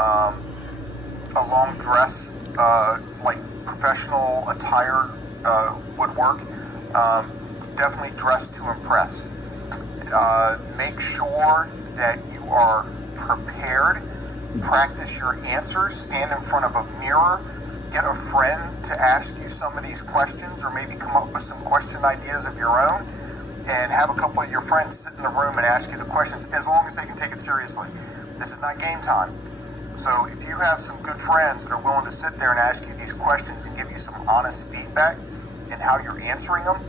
A long dress, like professional attire, would work. Definitely dress to impress. Make sure that you are prepared. Practice your answers. Stand in front of a mirror. Get a friend to ask you some of these questions, or maybe come up with some question ideas of your own, and have a couple of your friends sit in the room and ask you the questions, as long as they can take it seriously. This is not game time. So if you have some good friends that are willing to sit there and ask you these questions and give you some honest feedback in how you're answering them,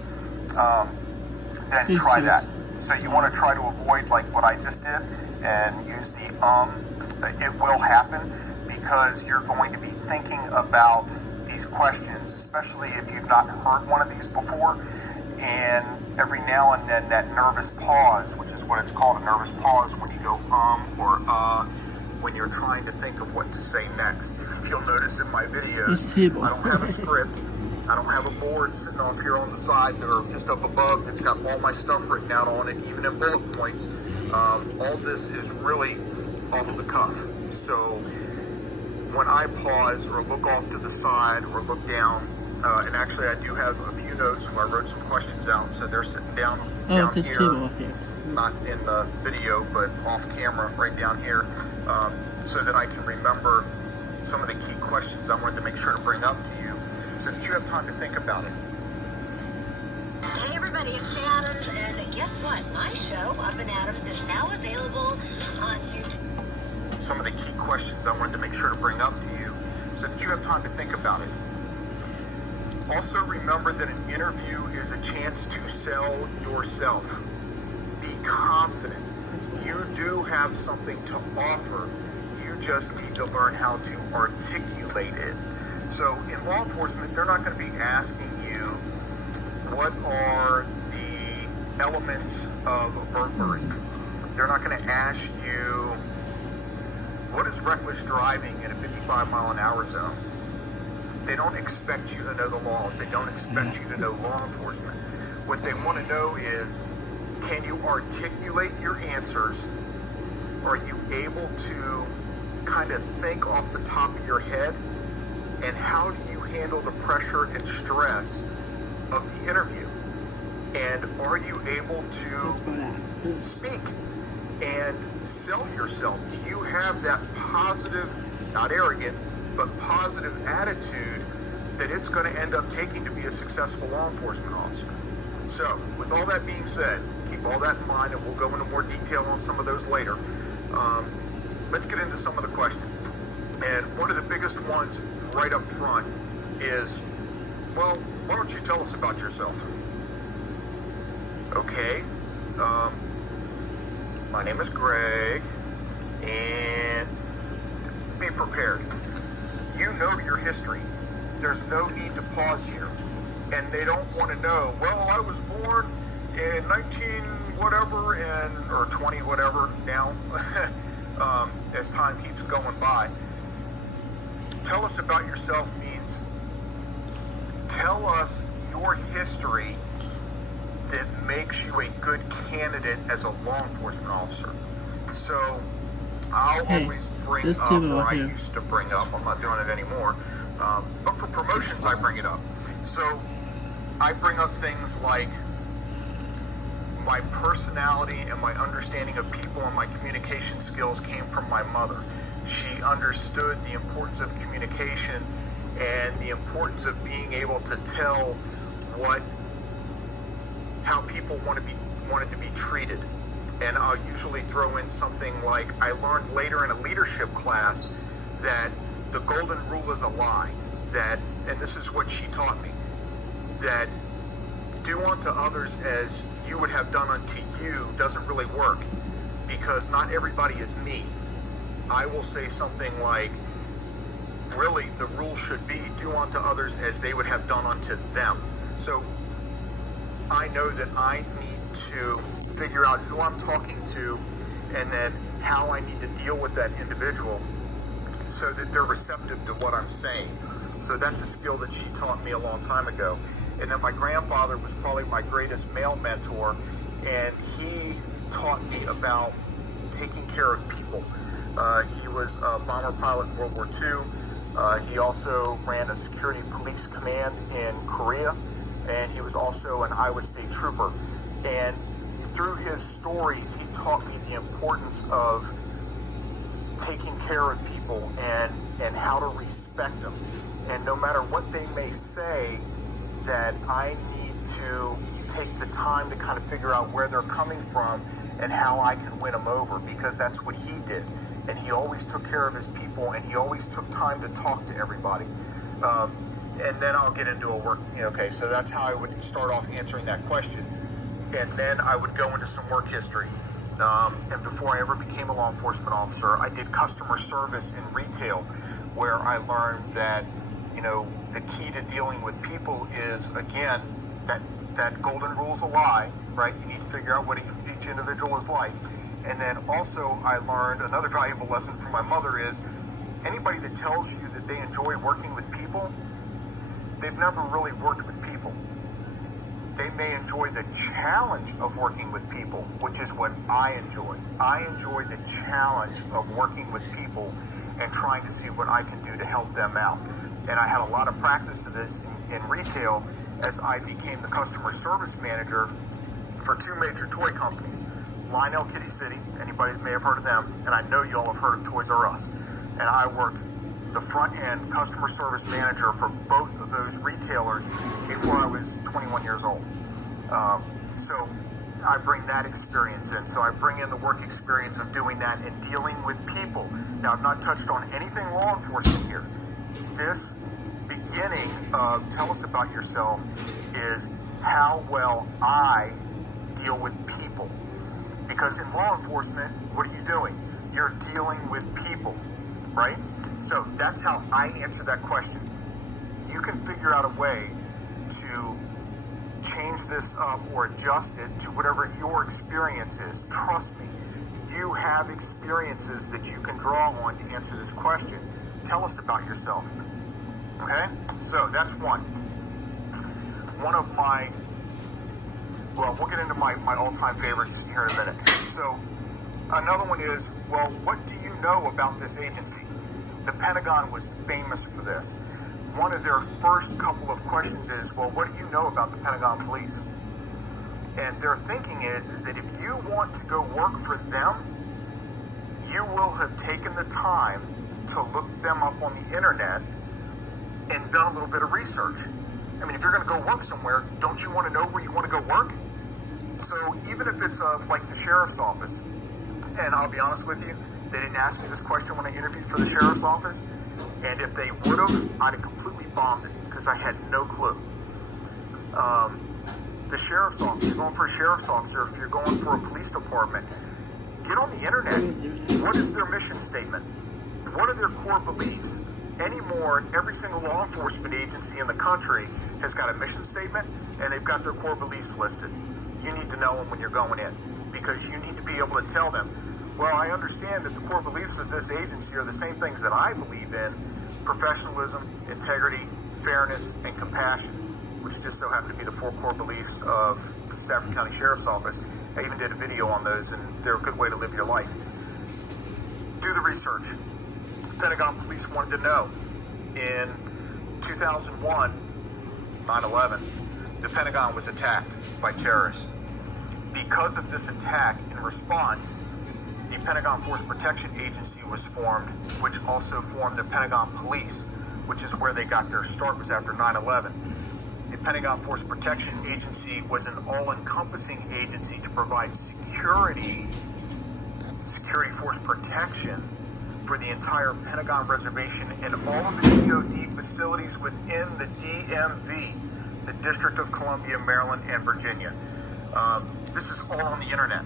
then try that. So you want to try to avoid like what I just did and use the it will happen, because you're going to be thinking about these questions, especially if you've not heard one of these before. And every now and then that nervous pause, which is what it's called, a nervous pause, when you go or when you're trying to think of what to say next. If you'll notice in my videos, I don't have a script. I don't have a board sitting off here on the side that are just up above that's got all my stuff written out on it, even in bullet points. All this is really off the cuff. So when I pause or look off to the side or look down, and actually I do have a few notes where I wrote some questions out, so they're sitting down here, not in the video, but off camera, right down here, so that I can remember some of the key questions I wanted to make sure to bring up to you, so that you have time to think about it. Hey everybody, it's Kay Adams, and guess what? My show, Up and Adams, is now available on YouTube. Some of the key questions I wanted to make sure to bring up to you, so that you have time to think about it. Also remember that an interview is a chance to sell yourself. Be confident. You do have something to offer. You just need to learn how to articulate it. So in law enforcement, they're not going to be asking you what are the elements of a burglary. They're not going to ask you what is reckless driving in a 55-mile-an-hour zone. They don't expect you to know the laws. They don't expect you to know law enforcement. What they want to know is, can you articulate your answers? Are you able to kind of think off the top of your head? And how do you handle the pressure and stress of the interview? And are you able to speak and sell yourself? Do you have that positive, not arrogant, but positive attitude that it's going to end up taking to be a successful law enforcement officer? So, with all that being said, keep all that in mind, and we'll go into more detail on some of those later. Let's get into some of the questions. And one of the biggest ones right up front is, well, why don't you tell us about yourself? Okay. My name is Greg, and be prepared. You know your history. There's no need to pause here. And they don't want to know, well, I was born in 19 whatever or 20 whatever now, as time keeps going by. Tell us about yourself means tell us your history that makes you a good candidate as a law enforcement officer. So I'll always bring up, or I used to bring up, I'm not doing it anymore, but for promotions I bring it up. So I bring up things like my personality and my understanding of people and my communication skills came from my mother. She understood the importance of communication and the importance of being able to tell how people wanted to be treated. And I'll usually throw in something like, I learned later in a leadership class that the golden rule is a lie. And this is what she taught me, that do unto others as you would have done unto you doesn't really work, because not everybody is me. I will say something like, really, the rule should be do unto others as they would have done unto them. So I know that I need to figure out who I'm talking to and then how I need to deal with that individual so that they're receptive to what I'm saying. So that's a skill that she taught me a long time ago. And then my grandfather was probably my greatest male mentor, and he taught me about taking care of people. He was a bomber pilot in World War II. He also ran a security police command in Korea, and he was also an Iowa State trooper. And through his stories, he taught me the importance of taking care of people and how to respect them. And no matter what they may say, that I need to take the time to kind of figure out where they're coming from and how I can win them over, because that's what he did. And he always took care of his people, and he always took time to talk to everybody. And then I'll get into a work, okay, so that's how I would start off answering that question. And then I would go into some work history. And before I ever became a law enforcement officer, I did customer service in retail, where I learned that, the key to dealing with people is, again, that golden rule's a lie, right? You need to figure out what each individual is like. And then also I learned another valuable lesson from my mother is, anybody that tells you that they enjoy working with people, they've never really worked with people. They may enjoy the challenge of working with people, which is what I enjoy. I enjoy the challenge of working with people and trying to see what I can do to help them out. And I had a lot of practice of this in retail as I became the customer service manager for two major toy companies, Lionel Kitty City, anybody that may have heard of them, and I know you all have heard of Toys R Us. And I worked the front end customer service manager for both of those retailers before I was 21 years old. So I bring that experience in. So I bring in the work experience of doing that and dealing with people. Now, I've not touched on anything law enforcement here. This beginning of tell us about yourself is how well I deal with people. Because in law enforcement, what are you doing? You're dealing with people, right? So that's how I answer that question. You can figure out a way to change this up or adjust it to whatever your experience is. Trust me, you have experiences that you can draw on to answer this question. Tell us about yourself. Okay? So that's one. One of my, well, we'll get into my all-time favorites here in a minute. So another one is, well, what do you know about this agency? The Pentagon was famous for this. One of their first couple of questions is, well, what do you know about the Pentagon police? And their thinking is that if you want to go work for them, you will have taken the time to look them up on the internet and done a little bit of research. I mean, if you're going to go work somewhere, don't you want to know where you want to go work? So even if it's like the sheriff's office, and I'll be honest with you, they didn't ask me this question when I interviewed for the sheriff's office, and if they would have, I'd have completely bombed it because I had no clue. The sheriff's office, you're going for a sheriff's officer, if you're going for a police department, get on the internet. What is their mission statement? What are their core beliefs? Anymore, every single law enforcement agency in the country has got a mission statement, and they've got their core beliefs listed. You need to know them when you're going in, because you need to be able to tell them, well, I understand that the core beliefs of this agency are the same things that I believe in: professionalism, integrity, fairness, and compassion, which just so happen to be the 4 core beliefs of the Stafford County Sheriff's Office. I even did a video on those, and they're a good way to live your life. Do the research. Pentagon police wanted to know. In 2001, 9/11, the Pentagon was attacked by terrorists. Because of this attack, in response, the Pentagon Force Protection Agency was formed, which also formed the Pentagon Police, which is where they got their start, was after 9/11. The Pentagon Force Protection Agency was an all-encompassing agency to provide security force protection for the entire Pentagon reservation and all of the DoD facilities within the DMV, the District of Columbia, Maryland, and Virginia. This is all on the internet.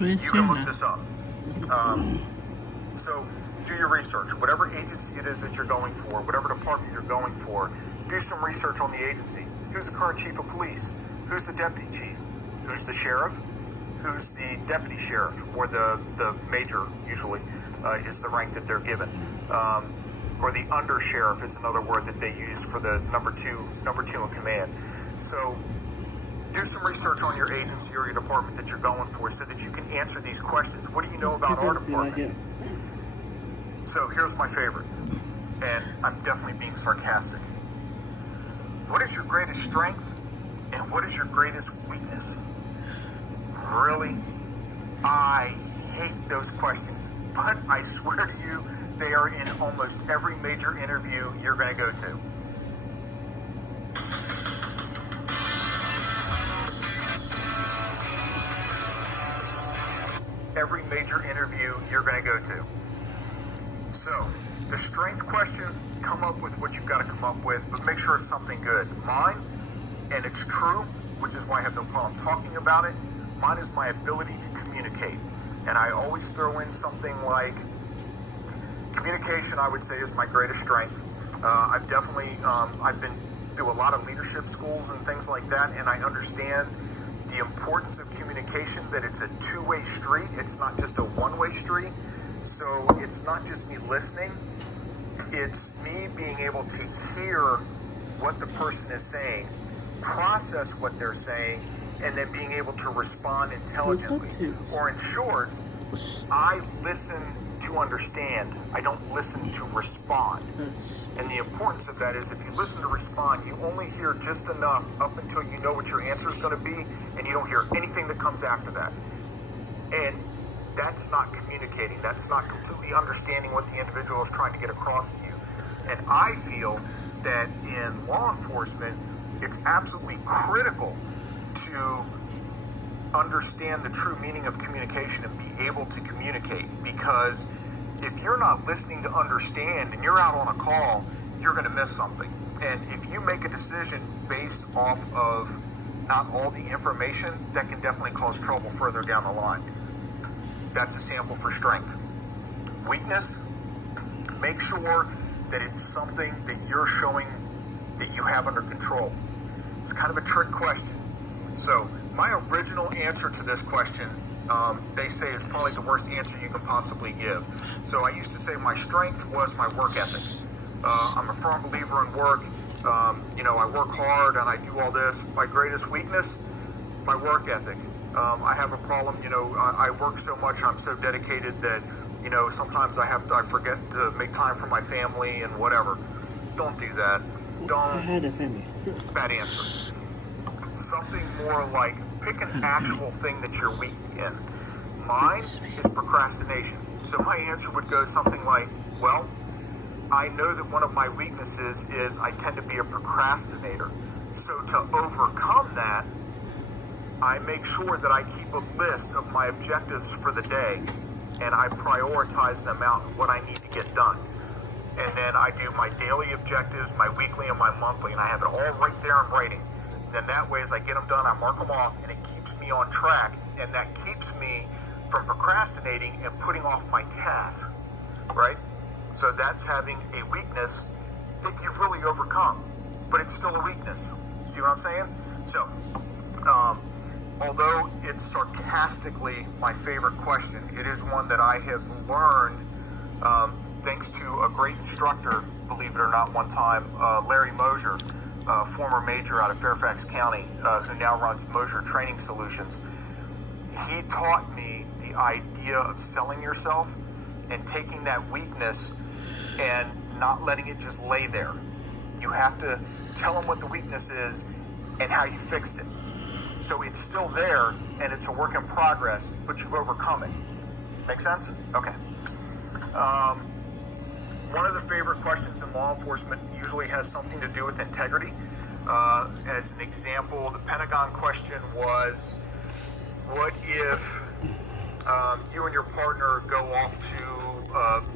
You can look this up. So do your research. Whatever agency it is that you're going for, whatever department you're going for, do some research on the agency. Who's the current chief of police? Who's the deputy chief? Who's the sheriff? Who's the deputy sheriff? Or the major, usually, is the rank that they're given. Or the under sheriff is another word that they use for the number two in command. So do some research on your agency or your department that you're going for so that you can answer these questions. What do you know about our department? So here's my favorite, and I'm definitely being sarcastic. What is your greatest strength, and what is your greatest weakness? Really? I hate those questions, but I swear to you, they are in almost every major interview you're going to go to. Every major interview you're going to go to. So, the strength question, come up with what you've got to come up with, but make sure it's something good. Mine, and it's true, which is why I have no problem talking about it, mine is my ability to communicate. And I always throw in something like communication, I would say, is my greatest strength. I've definitely, I've been through a lot of leadership schools and things like that, and I understand the importance of communication, that it's a two-way street. It's not just a one-way street. So it's not just me listening. It's me being able to hear what the person is saying, process what they're saying, and then being able to respond intelligently. Or in short, I listen to understand. I don't listen to respond. And the importance of that is if you listen to respond, you only hear just enough up until you know what your answer is going to be, and you don't hear anything that comes after that. And that's not communicating. That's not completely understanding what the individual is trying to get across to you. And I feel that in law enforcement, it's absolutely critical to understand the true meaning of communication and be able to communicate, because if you're not listening to understand and you're out on a call, you're going to miss something. And if you make a decision based off of not all the information, that can definitely cause trouble further down the line. That's a sample for strength. Weakness, make sure that it's something that you're showing that you have under control. It's kind of a trick question. So my original answer to this question, they say is probably the worst answer you can possibly give. So I used to say my strength was my work ethic. I'm a firm believer in work. I work hard and I do all this. My greatest weakness, my work ethic. I have a problem, I work so much, I'm so dedicated that, sometimes I forget to make time for my family and whatever. Don't do that. I had a family. Bad answer. Something more like, pick an actual thing that you're weak in. Mine is procrastination. So my answer would go something like, well, I know that one of my weaknesses is I tend to be a procrastinator. So to overcome that, I make sure that I keep a list of my objectives for the day, and I prioritize them out and what I need to get done. And then I do my daily objectives, my weekly and my monthly, and I have it all right there in writing. Then that way, as I get them done, I mark them off, and it keeps me on track, and that keeps me from procrastinating and putting off my tasks, right? So that's having a weakness that you've really overcome, but it's still a weakness. See what I'm saying? So, although it's sarcastically my favorite question, it is one that I have learned thanks to a great instructor, believe it or not, one time, Larry Mosier, former major out of Fairfax County, who now runs Mosier Training Solutions. He taught me the idea of selling yourself and taking that weakness and not letting it just lay there. You have to tell them what the weakness is and how you fixed it. So it's still there, and it's a work in progress, but you've overcome it. Make sense? Okay. One of the favorite questions in law enforcement usually has something to do with integrity. As an example, the Pentagon question was, what if you and your partner go off to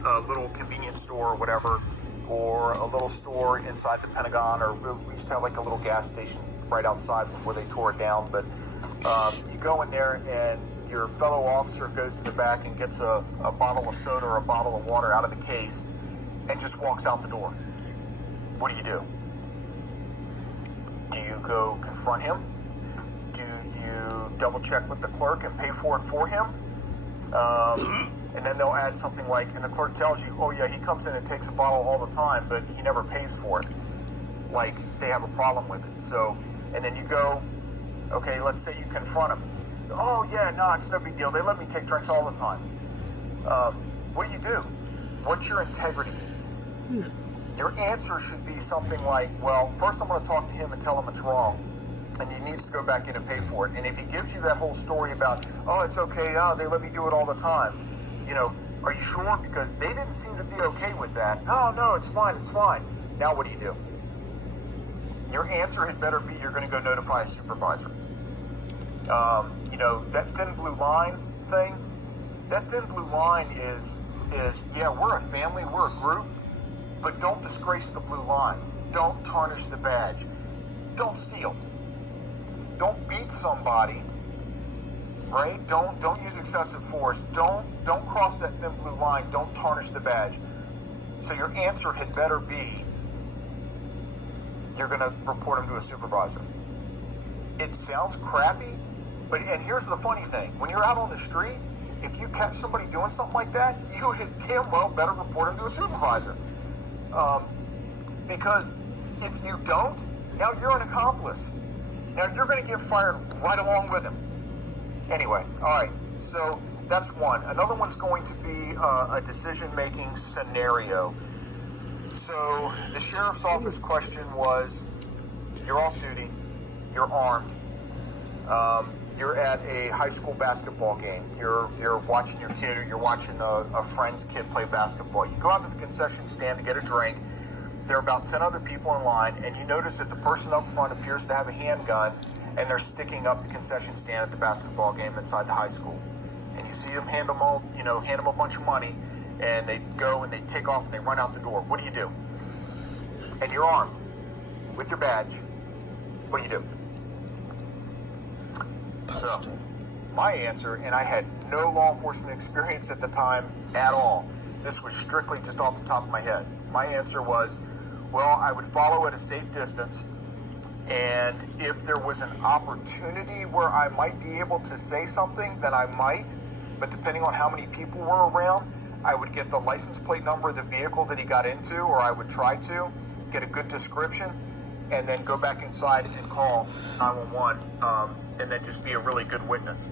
a little convenience store or whatever, or a little store inside the Pentagon, or we used to have like a little gas station right outside before they tore it down, but you go in there and your fellow officer goes to the back and gets a bottle of soda or a bottle of water out of the case and just walks out the door. What do? Do you go confront him? Do you double check with the clerk and pay for it for him? And then they'll add something like, and the clerk tells you, oh yeah, he comes in and takes a bottle all the time, but he never pays for it. Like, they have a problem with it. So, and then you go, okay, let's say you confront him. Oh yeah, no, it's no big deal. They let me take drinks all the time. What do? What's your integrity? Your answer should be something like, well, first I'm going to talk to him and tell him it's wrong, and he needs to go back in and pay for it. And if he gives you that whole story about, oh, it's okay, they let me do it all the time, are you sure? Because they didn't seem to be okay with that. No, it's fine. Now what do? Your answer had better be you're going to go notify a supervisor. That thin blue line thing, that thin blue line is, yeah, we're a family, we're a group, but don't disgrace the blue line. Don't tarnish the badge. Don't steal. Don't beat somebody, right? Don't use excessive force. Don't cross that thin blue line. Don't tarnish the badge. So your answer had better be you're going to report him to a supervisor. It sounds crappy, but and here's the funny thing. When you're out on the street, if you catch somebody doing something like that, you had damn well better report him to a supervisor. Because if you don't, now you're an accomplice. Now you're going to get fired right along with him. Anyway, all right, so that's one. Another one's going to be a decision-making scenario. So the sheriff's office question was, you're off duty, you're armed, you're at a high school basketball game, you're watching your kid or you're watching a friend's kid play basketball. You go out to the concession stand to get a drink. There are about 10 other people in line, and you notice that the person up front appears to have a handgun, and they're sticking up the concession stand at the basketball game inside the high school. And you see them hand them a bunch of money, and they go and they take off and they run out the door. What do? And you're armed with your badge. What do? So, my answer, and I had no law enforcement experience at the time at all. This was strictly just off the top of my head. My answer was, well, I would follow at a safe distance, and if there was an opportunity where I might be able to say something, then I might, but depending on how many people were around, I would get the license plate number of the vehicle that he got into, or I would try to get a good description, and then go back inside and call 911, and then just be a really good witness.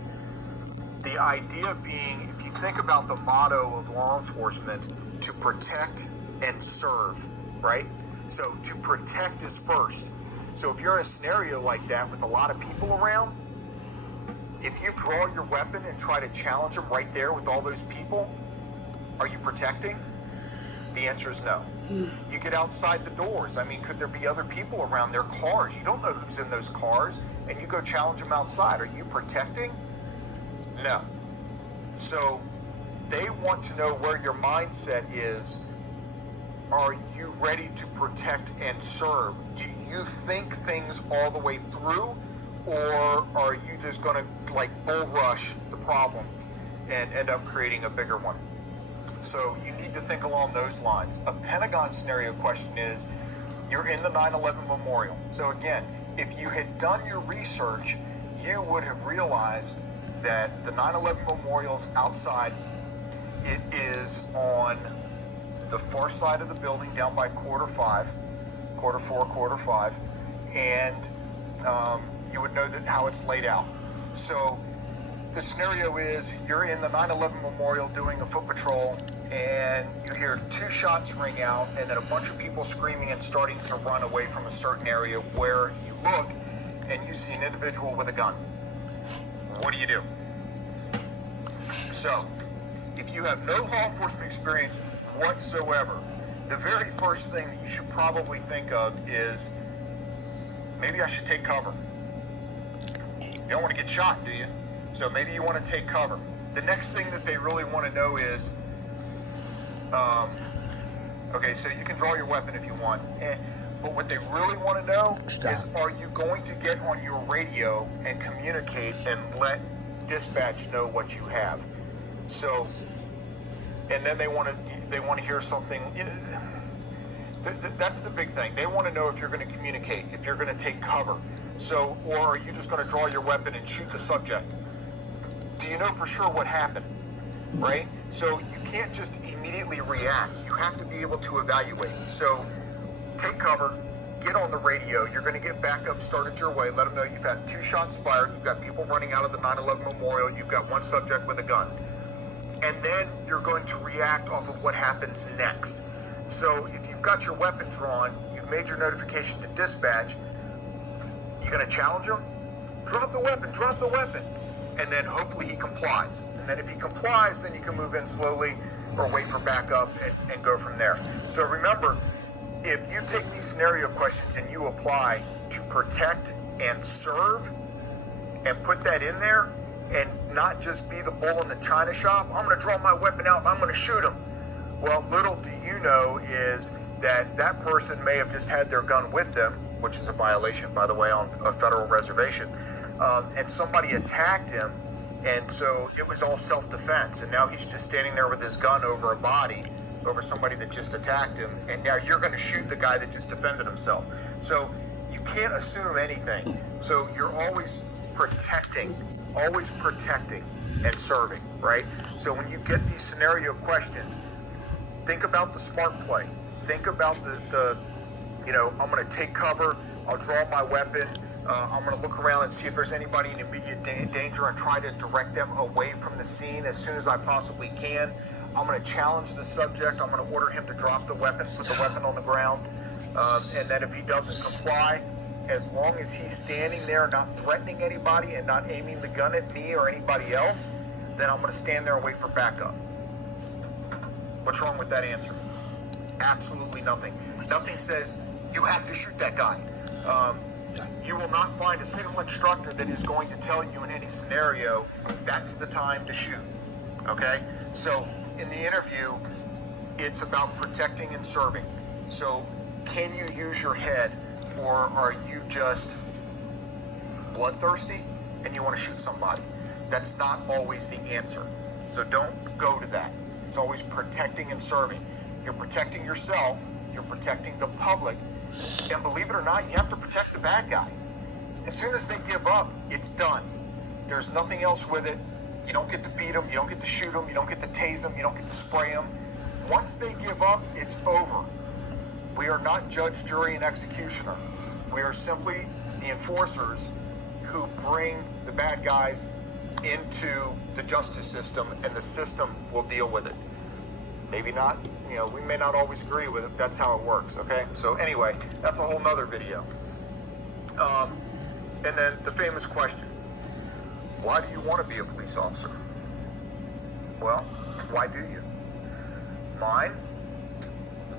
The idea being, if you think about the motto of law enforcement, to protect and serve, right? So to protect is first. So if you're in a scenario like that with a lot of people around, if you draw your weapon and try to challenge them right there with all those people, are you protecting? The answer is no. You get outside the doors. I mean, could there be other people around their cars? You don't know who's in those cars, and you go challenge them outside. Are you protecting? No. So they want to know where your mindset is. Are you ready to protect and serve? Do you think things all the way through, or are you just going to bull rush the problem and end up creating a bigger one? So you need to think along those lines. A Pentagon scenario question is, you're in the 9/11 memorial. So again, if you had done your research, you would have realized that the 9/11 memorial is outside. It is on the far side of the building, down by quarter four, five, and you would know that how it's laid out. So the scenario is, you're in the 9/11 memorial doing a foot patrol, and you hear 2 shots ring out, and then a bunch of people screaming and starting to run away from a certain area, where you look and you see an individual with a gun. What do? So if you have no law enforcement experience whatsoever, the very first thing that you should probably think of is, maybe I should take cover. You don't want to get shot, do you? So maybe you want to take cover. The next thing that they really want to know is, okay, so you can draw your weapon if you want, but what they really want to know is, are you going to get on your radio and communicate and let dispatch know what you have? So, and then they want to hear something. That's the big thing. They want to know if you're going to communicate, if you're going to take cover. So, or are you just going to draw your weapon and shoot the subject? Do you know for sure what happened? Right? So you can't just immediately react. You have to be able to evaluate. So take cover, get on the radio. You're going to get backup started your way. Let them know you've had 2 shots fired. You've got people running out of the 9/11 memorial. You've got one subject with a gun. and then you're going to react off of what happens next. So if you've got your weapon drawn, you've made your notification to dispatch, you're going to challenge him? Drop the weapon. And then hopefully he complies. And then if he complies, then you can move in slowly or wait for backup and go from there. So remember, if you take these scenario questions and you apply to protect and serve and put that in there and not just be the bull in the china shop, I'm going to draw my weapon out and I'm going to shoot him. Well, little do you know is that that person may have just had their gun with them, which is a violation, by the way, on a federal reservation, and somebody attacked him, and so it was all self-defense, and now he's just standing there with his gun over a body, over somebody that just attacked him, and now you're going to shoot the guy that just defended himself. So you can't assume anything. So you're always protecting and serving, right? So when you get these scenario questions, think about the smart play. Think about the I'm going to take cover, I'll draw my weapon, I'm going to look around and see if there's anybody in immediate danger and try to direct them away from the scene as soon as I possibly can. I'm going to challenge the subject. I'm going to order him to drop the weapon, put the weapon on the ground, and then if he doesn't comply, as long as he's standing there not threatening anybody and not aiming the gun at me or anybody else, then I'm going to stand there and wait for backup. What's wrong with that answer? Absolutely nothing. Nothing says you have to shoot that guy. You will not find a single instructor that is going to tell you in any scenario that's the time to shoot. Okay? So in the interview, it's about protecting and serving. So can you use your head, or are you just bloodthirsty and you want to shoot somebody? That's not always the answer. So don't go to that. It's always protecting and serving. You're protecting yourself, you're protecting the public, and believe it or not, you have to protect the bad guy. As soon as they give up, it's done. There's nothing else with it. You don't get to beat them, you don't get to shoot them, you don't get to tase them, you don't get to spray them. Once they give up, it's over. We are not judge, jury, and executioner. We are simply the enforcers who bring the bad guys into the justice system, and the system will deal with it. Maybe not, we may not always agree with it. That's how it works, okay? So anyway, that's a whole nother video. And then the famous question, why do you want to be a police officer? Well, why do you? Mine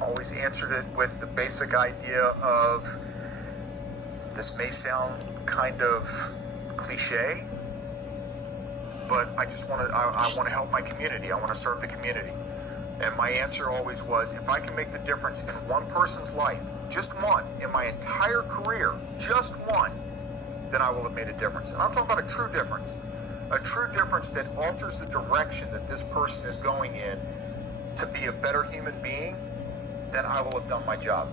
always answered it with the basic idea of, this may sound kind of cliche, but I want to help my community. I want to serve the community. And my answer always was, if I can make the difference in one person's life, just one, in my entire career, just one, then I will have made a difference. And I'm talking about a true difference that alters the direction that this person is going in to be a better human being, then I will have done my job.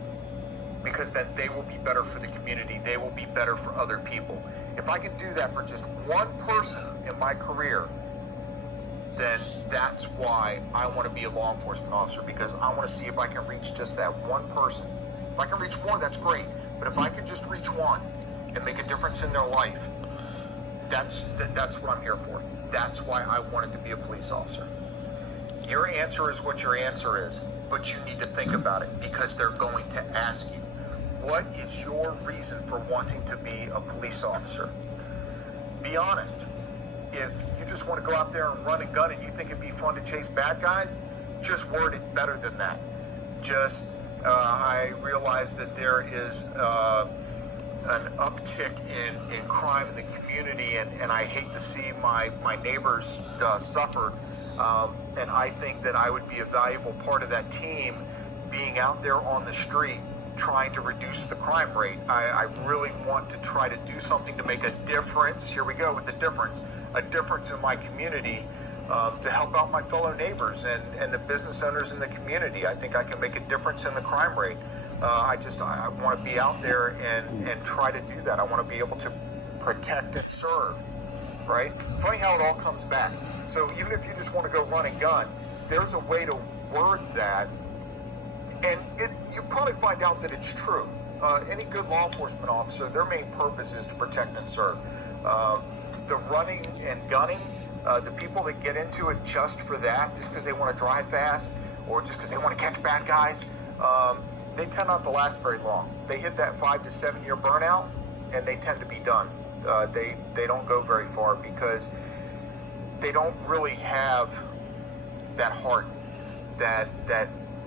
Because then they will be better for the community. They will be better for other people. If I can do that for just one person in my career, then that's why I want to be a law enforcement officer, because I want to see if I can reach just that one person. If I can reach one, that's great. But if I can just reach one and make a difference in their life, that's what I'm here for. That's why I wanted to be a police officer. Your answer is what your answer is, but you need to think about it, because they're going to ask you, what is your reason for wanting to be a police officer? Be honest. If you just want to go out there and run and gun and you think it'd be fun to chase bad guys, just word it better than that. I realize that there is an uptick in crime in the community, and I hate to see my neighbors suffer. And I think that I would be a valuable part of that team, being out there on the street trying to reduce the crime rate. I really want to try to do something to make a difference. Here we go with the difference. A difference in my community, to help out my fellow neighbors and the business owners in the community. I think I can make a difference in the crime rate. I want to be out there and try to do that. I want to be able to protect and serve, right? Funny how it all comes back. So even if you just want to go run and gun, there's a way to word that, and you probably find out that it's true. Any good law enforcement officer, their main purpose is to protect and serve. The running and gunning, The people that get into it just for that, just because they want to drive fast or just because they want to catch bad guys, they tend not to last very long. They hit that 5 to 7 year burnout, and they tend to be done. They don't go very far because they don't really have that heart, that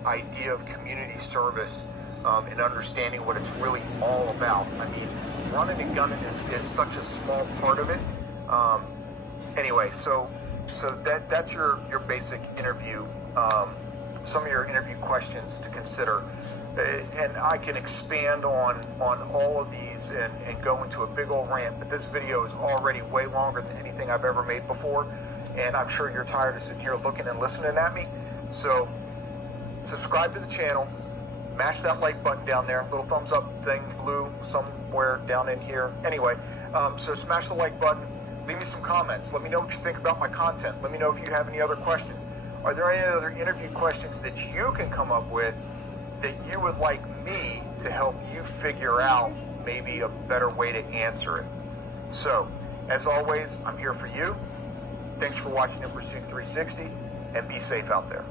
idea of community service, and understanding what it's really all about. I mean, running and gunning is such a small part of it. Anyway, so that's your basic interview. Some of your interview questions to consider, and I can expand on all of these and go into a big old rant. But this video is already way longer than anything I've ever made before, and I'm sure you're tired of sitting here looking and listening at me. So subscribe to the channel. Mash that like button down there, little thumbs up thing, blue somewhere down in here. Anyway, so smash the like button. Leave me some comments. Let me know what you think about my content. Let me know if you have any other questions. Are there any other interview questions that you can come up with that you would like me to help you figure out maybe a better way to answer it? So, as always, I'm here for you. Thanks for watching In Pursuit 360, and be safe out there.